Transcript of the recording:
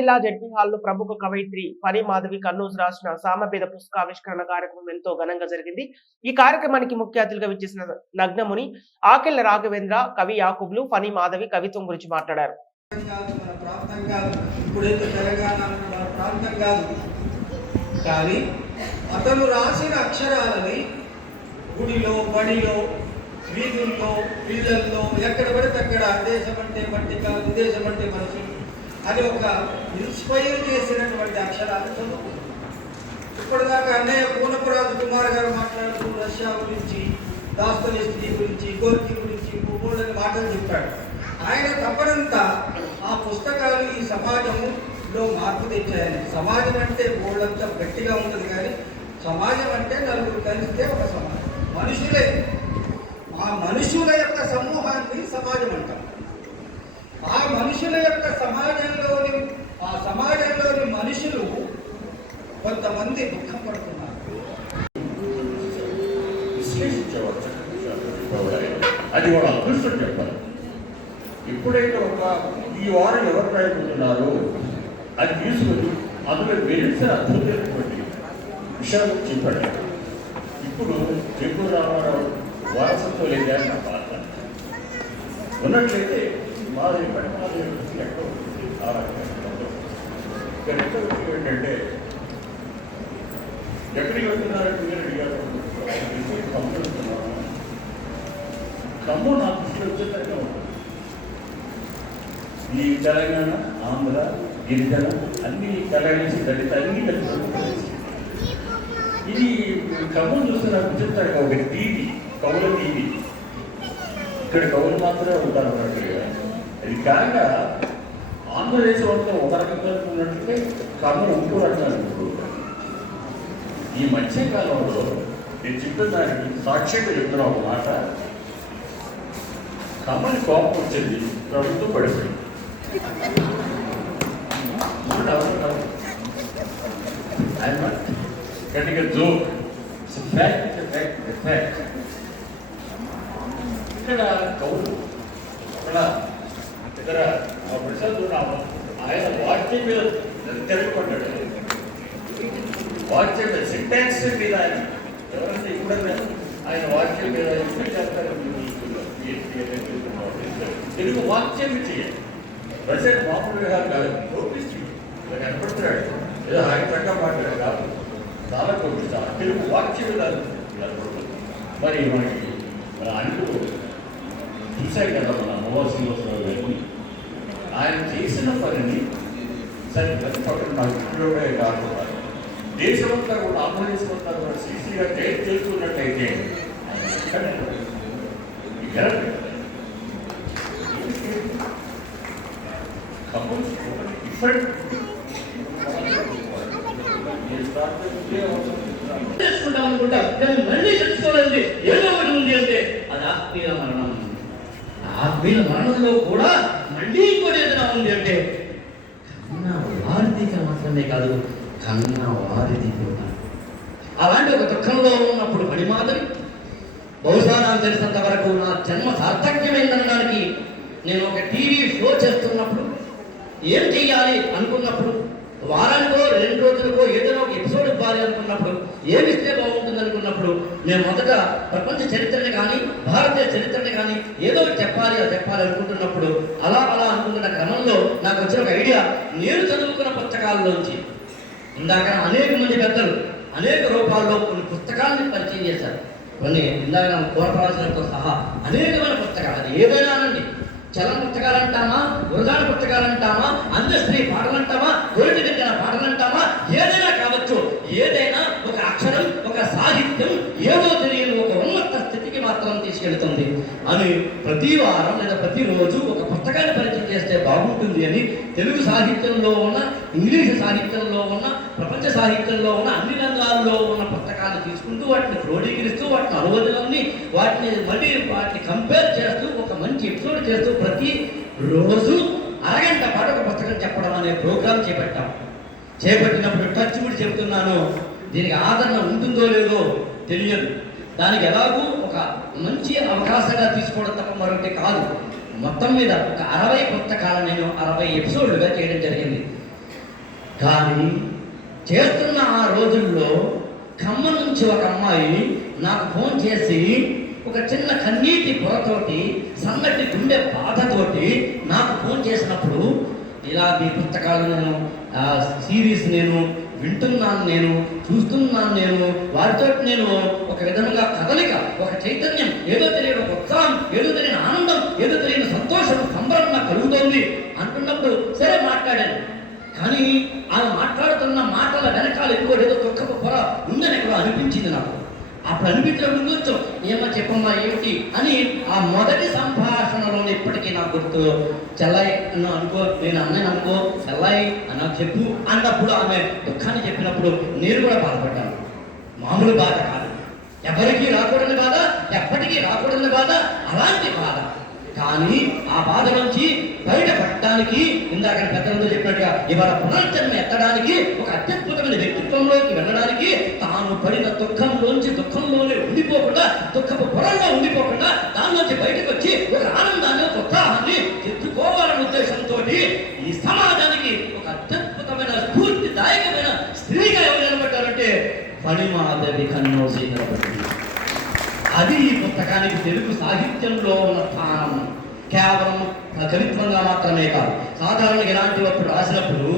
జిల్లా జడ్పీ హాల్లో ప్రముఖ కవయిత్రి ఫణి మాధవి కన్నూజ్ రాసిన సామవేద పుస్తకావిష్కరణ కార్యక్రమం ఎంతో ఘనంగా జరిగింది. ఈ కార్యక్రమానికి ముఖ్య అతిథిగా విచ్చేసిన నగ్నముని ఆకెళ్ళ రాఘవేంద్ర కవి యాకుబ్లు ఫణి మాధవి కవిత్వం గురించి మాట్లాడారు. కానీ అతను రాసిన అక్షరాలని గుడిలో బడిలో వీధుల్లో పిల్లల్లో ఎక్కడ పడితే అక్కడ దేశం అంటే పట్టిక విదేశం అంటే మనసు. అని ఒక ఇన్స్పైర్ చేసినటువంటి అక్షరాలు చదువుకున్నాం ఇప్పటిదాకా అన్నయ్య పూనపురాజు కుమార్ గారు మాట్లాడుతూ రష్యా గురించి దాస్తోయెవ్స్కీ గురించి గోర్కీ గురించి మూడని మాటలు చెప్పాడు. ఆయన తప్పనంతా ఆ పుస్తకాలు ఈ సమాజంలో మార్పు తెచ్చాయని. సమాజం అంటే బోళ్ళంతా గట్టిగా ఉంటుంది కానీ సమాజం అంటే నలుగురు కలిస్తే ఒక సమాజం. మనుషులే. ఆ మనుషుల యొక్క సమూహాన్ని సమాజం అంటాం. ఆ మనుషుల యొక్క సమాజంలోని ఆ సమాజంలోని మనుషులు కొంతమంది దుఃఖం పడుతున్నారు విశ్లేషించవచ్చు అది కూడా అదృష్టం చెప్పాలి ఎప్పుడైతే ఒక ఈ వారం ఎవరు రాయబోతున్నారు అది తీసుకొని అందులో మెరిట్స్ అద్భుతమైనటువంటి విషయాలు చెప్పాడు ఇప్పుడు చెంపు రామారావు వారసత్వం లేదా అని నా బాధ ఉన్నట్లయితే మాది పని మాది ఎక్కడ ఉంది. ఆ రకంగా ఇక్కడ ఎంత ఏంటంటే ఎక్కడికి వెళ్తున్నారంటే నేను అడిగారు ఖమ్మం వెళ్తున్నాను ఖమ్మం నా దృష్టిలో వచ్చేటట్టుగా ఉంటుంది. ఈ తెలంగాణ ఆంధ్ర గిరిజన అన్ని కలిసి దళిత అన్ని కలిసి ఇది ఖమ్మం చూస్తే నాకు చెప్తాడు ఒక టీవీ కవుల టీవీ ఇక్కడ కవులు మాత్రమే ఉంటారు అన్నట్టుగా అది కాక ఆంధ్రదేశం అంతా ఒక రకంగా ఉన్నట్లయితే కర్మ ఉంటూ అంటున్నారు ఇప్పుడు ఈ మధ్యకాలంలో నేను చెప్పిన దానికి సాక్ష్యంగా చెప్తున్నా ఒక మాట. కమ్మని కోపం వచ్చింది ప్రభుత్వం పడిపోయింది. గట్టిగా జోక్ ఫ్యాక్ట్ ఫ్యాక్ట్ ఫ్యాక్ట్ ఇక్కడ కౌలు అక్కడ ఇక్కడ మా ప్రసాద్ ఆయన వాక్యం మీద తిరగబడ్డాడు వాక్యం సింటాక్స్ మీద ఆయన ఎవరంటే ఇప్పుడన్నా ఆయన వాక్యం మీద ఎప్పుడు చేస్తారు? తెలుగు వాక్యం చేయాలి? ప్రజెంట్ మామూలు విధాలు కాదు నోటీస్ ఇలా కనపడుతున్నాడు. ఏదో ఆయన చక్కగా మాట్లాడాడు కాదు చాలా కోపిస్తాను తెలుగు వాక్య విధాలు మరి మనకి మన అంటూ చూశాయి కదా మన అమ్మవారి శ్రీనివాసరావు గారిని? ఆయన చేసిన పనిని సరే ప్రతి పక్కన నాకు ఇప్పుడే కాకుండా దేశమంతా కూడా ఆంధ్రదేశమంతా కూడా సీసీగా తయారు చేస్తున్నట్టయితే ఆయన డిఫరెంట్ అనుకుంటా. కానీ మళ్ళీ తెలుసుకోవాలంటే ఏదో ఒకటి ఉంది అంటే అది ఆత్మీయ మరణం. ఆత్మీయ మరణంలో కూడా మళ్ళీ ఇంకోటి ఏదైనా ఉంది అంటే కన్నా మాత్రమే కాదు. కన్నా వారిది కూడా అలాంటి ఒక దుఃఖంలో ఉన్నప్పుడు మణిమాధవి బహుశా నాకు తెలిసినంత వరకు నా జన్మ సార్థక్యమైందనడానికి నేను ఒక టీవీ షో చేస్తున్నప్పుడు ఏం చెయ్యాలి అనుకున్నప్పుడు వారానికో రెండు రోజులకో ఏదైనా ఒక ఎపిసోడ్ ఇవ్వాలి అనుకున్నప్పుడు ఏమిస్తే బాగుంటుంది అనుకున్నప్పుడు నేను మొదట ప్రపంచ చరిత్రని కానీ భారతీయ చరిత్రని కానీ ఏదో చెప్పాలి చెప్పాలి అనుకుంటున్నప్పుడు అలా అలా అనుకుంటున్న క్రమంలో నాకు వచ్చిన ఒక ఐడియా నేను చదువుకున్న పుస్తకాల్లోంచి. ఇందాక అనేక మంది పెద్దలు అనేక రూపాల్లో కొన్ని పుస్తకాలను పరిచయం చేశారు. కొన్ని ఇందాక కోరపరాజులతో సహా అనేకమైన పుస్తకాలు. అది ఏదైనా అనండి. చలన పుస్తకాలు అంటామా వృధాన పుస్తకాలు అంటామా అందస్త్రీ పాటలు అంటామా గొరిటి దగ్గర పాటలు అంటామా ఏదైనా కావచ్చు. ఏదైనా ఒక అక్షరం ఒక సాహిత్యం ఏదో తెలియని ఒక ఉన్నత స్థితికి మాత్రం తీసుకెళ్తుంది. అని ప్రతి వారం లేదా ప్రతిరోజు చేస్తే బాగుంటుంది అని తెలుగు సాహిత్యంలో ఉన్న ఇంగ్లీష్ సాహిత్యంలో ఉన్న ప్రపంచ సాహిత్యంలో ఉన్న అన్ని రంగాల్లో ఉన్న పుస్తకాలు తీసుకుంటూ వాటిని క్రోడీకరిస్తూ వాటిని అనువదనాన్ని వాటిని మళ్ళీ వాటిని కంపేర్ చేస్తూ ఒక మంచి ఎపిసోడ్ చేస్తూ ప్రతి రోజు అరగంట పాటు ఒక పుస్తకం చెప్పడం అనే ప్రోగ్రాం చేపట్టాం. చేపట్టినప్పుడు టచ్ కూడా చెబుతున్నాను దీనికి ఆదరణ ఉంటుందో లేదో తెలియదు. దానికి ఎలాగూ ఒక మంచి అవకాశంగా తీసుకోవడం తప్ప మరొకటి కాదు. మొత్తం మీద ఒక అరవై పుస్తకాలు నేను అరవై ఎపిసోడ్లుగా చేయడం జరిగింది. కానీ చేస్తున్న ఆ రోజుల్లో ఖమ్మ నుంచి ఒక అమ్మాయి నాకు ఫోన్ చేసి ఒక చిన్న కన్నీటి పొరతోటి సన్నటి గుండె బాధతోటి నాకు ఫోన్ చేసినప్పుడు ఇలా మీ పుస్తకాలు నేను సిరీస్ నేను వింటున్నాను నేను చూస్తున్నాను నేను వారితో నేను ఒక విధంగా కదలిక ఒక చైతన్యం ఏదో తెలియని ఒక ఉత్సాహం ఏదో తెలియని ఆనందం ఏదో తెలియని కలుగుతోంది అంటున్నప్పుడు సరే మాట్లాడాను. కానీ ఆమె మాట్లాడుతున్న మాటల వెనకాల ఎక్కువ ఏదో దుఃఖపు పొర ఉందని ఎక్కడో అనిపించింది నాకు. అప్పుడు అనిపించినప్పుడు కొంచెం ఏమో చెప్పమ్మా ఏమిటి అని ఆ మొదటి సంభాషణలో ఇప్పటికీ నాకు గుర్తు. చెల్లాయి అన్న అనుకో నేను అన్నని అనుకో చెల్లాయి అన్న చెప్పు అన్నప్పుడు ఆమె దుఃఖాన్ని చెప్పినప్పుడు నేను కూడా బాధపడ్డాను. మామూలు బాధ కాదు. ఎవరికీ రాకూడని బాధ ఎప్పటికీ రాకూడని బాధ అలాంటి బాధ. కానీ ఆ బాధ నుంచి బయటపడటానికి ఇందాక పెద్దలందరూ చెప్పినట్టుగా ఇవాళ పునర్జన్మ ఎత్తడానికి ఒక అత్యద్భుతమైన వ్యక్తిత్వంలోకి వెళ్ళడానికి తాను పడిన దుఃఖంలోంచి దుఃఖంలోనే ఉండిపోకుండా దుఃఖపు పొరల్లో ఉండిపోకుండా దానిలోంచి బయటకు వచ్చి ఒక ఆనందాన్ని ఒక ఉత్సాహాన్ని తెచ్చుకోవాలనే ఉద్దేశంతో ఈ సమాజానికి ఒక అత్యద్భుతమైన స్ఫూర్తిదాయకమైన స్త్రీగా ఎవరు నిలబడ్డారంటే ఫణిమాధవి కన్నోసి నిలబడింది అది ఈ పుస్తకానికి తెలుగు సాహిత్యంలో ఉన్న స్థానం. కేవలం చరిత్రంగా మాత్రమే కాదు. సాధారణంగా ఇలాంటి ఒకటి రాసినప్పుడు